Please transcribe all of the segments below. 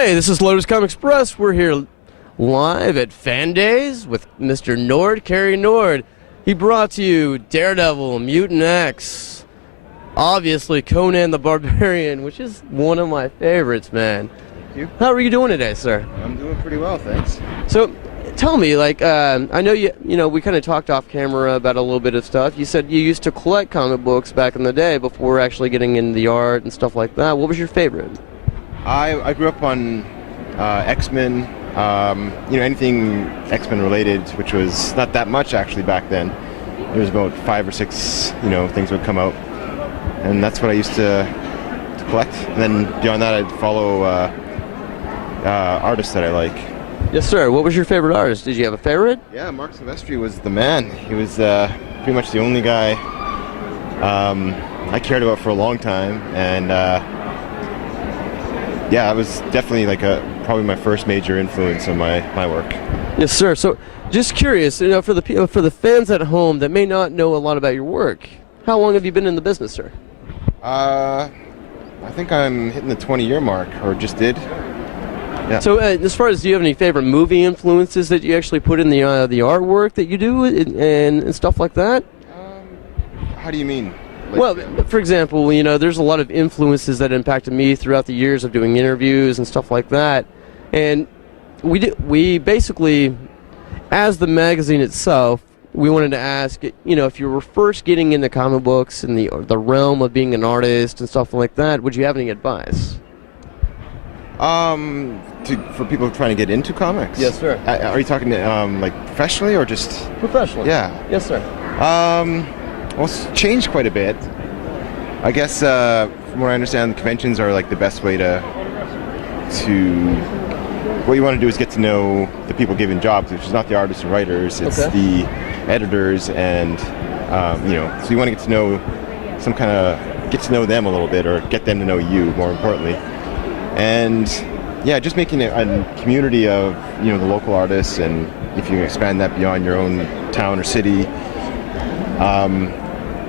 Hey, this is Lotus Comics Press. We're here live at Fan Days with Mr. Nord, Cary Nord. He brought to you Daredevil, Mutant X, obviously Conan the Barbarian, which is one of my favorites, man. Thank you. How are you doing today, sir? I'm doing pretty well, thanks. So, tell me, like, I know we kind of talked off camera about a little bit of stuff. You said you used to collect comic books back in the day before actually getting into the art and stuff like that. What was your favorite? I grew up on X-Men, anything X-Men related, which was not that much actually back then. There was about 5 or 6, things would come out, and that's what I used to collect. And then beyond that, I'd follow artists that I like. Yes, sir. What was your favorite artist? Did you have a favorite? Yeah, Mark Silvestri was the man. He was pretty much the only guy I cared about for a long time, and yeah, it was definitely probably my first major influence on my work. Yes, sir. So, just curious, for the fans at home that may not know a lot about your work, how long have you been in the business, sir? I think I'm hitting the 20-year mark, or just did. Yeah. So, as far as, do you have any favorite movie influences that you actually put in the artwork that you do and stuff like that? How do you mean? Well, for example, there's a lot of influences that impacted me throughout the years of doing interviews and stuff like that. And we basically, as the magazine itself, we wanted to ask, if you were first getting into comic books in the realm of being an artist and stuff like that, would you have any advice? For people trying to get into comics? Yes, sir. Are you talking professionally or just? Professionally. Yeah. Yes, sir. Well, it's changed quite a bit. I guess from what I understand, conventions are the best way to what you want to do is get to know the people giving jobs, which is not the artists and writers, it's the editors, and so you want to get to know get to know them a little bit, or get them to know you, more importantly. And yeah, just making it a community of the local artists, and if you can expand that beyond your own town or city,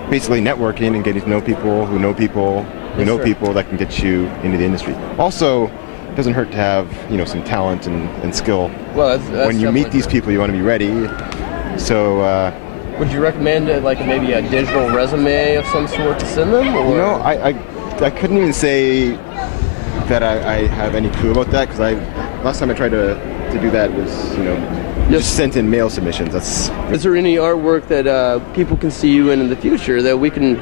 basically networking and getting to know people who know people who know people that can get you into the industry. Also, it doesn't hurt to have some talent and skill. Well, that's when you meet these people, you want to be ready. So would you recommend maybe a digital resume of some sort to send them? Or? I couldn't even say that I have any clue about that, because last time I tried to do that was just sent in mail submissions. Is there any artwork that people can see you in the future that we can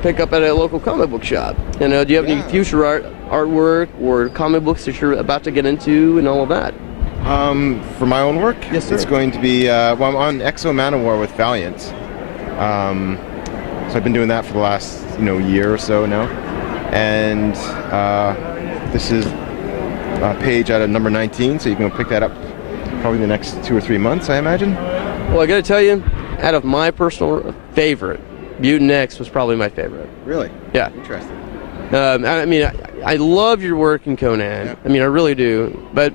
pick up at a local comic book shop? Do you have any future artwork or comic books that you're about to get into and all of that? For my own work? Yes, sir. It's going to be I'm on Exo Man-O-War with Valiant. So I've been doing that for the last year or so now. And this is a page out of number 19, so you can pick that up probably in the next 2 or 3 months, I imagine. Well, I gotta tell you, out of my personal favorite, Mutant X was probably my favorite. Really? Yeah. Interesting. I love your work in Conan. Yeah. I really do. But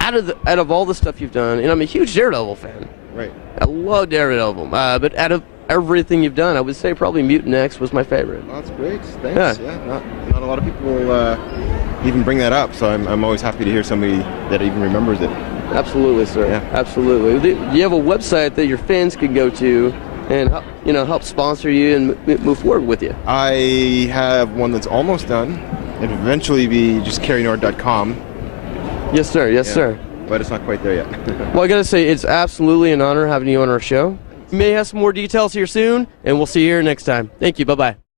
out of all the stuff you've done, and I'm a huge Daredevil fan. Right. I love Daredevil. But out of everything you've done, I would say probably Mutant X was my favorite. Well, that's great. Thanks. Yeah. Not a lot of people even bring that up, so I'm always happy to hear somebody that even remembers it. Absolutely, sir. Yeah. Absolutely. Do you have a website that your fans can go to and help sponsor you and move forward with you? I have one that's almost done. It'll eventually be just carynord.com. Yes, sir. Yes, sir. But it's not quite there yet. Well, I gotta say, it's absolutely an honor having you on our show. We may have some more details here soon, and we'll see you here next time. Thank you. Bye-bye.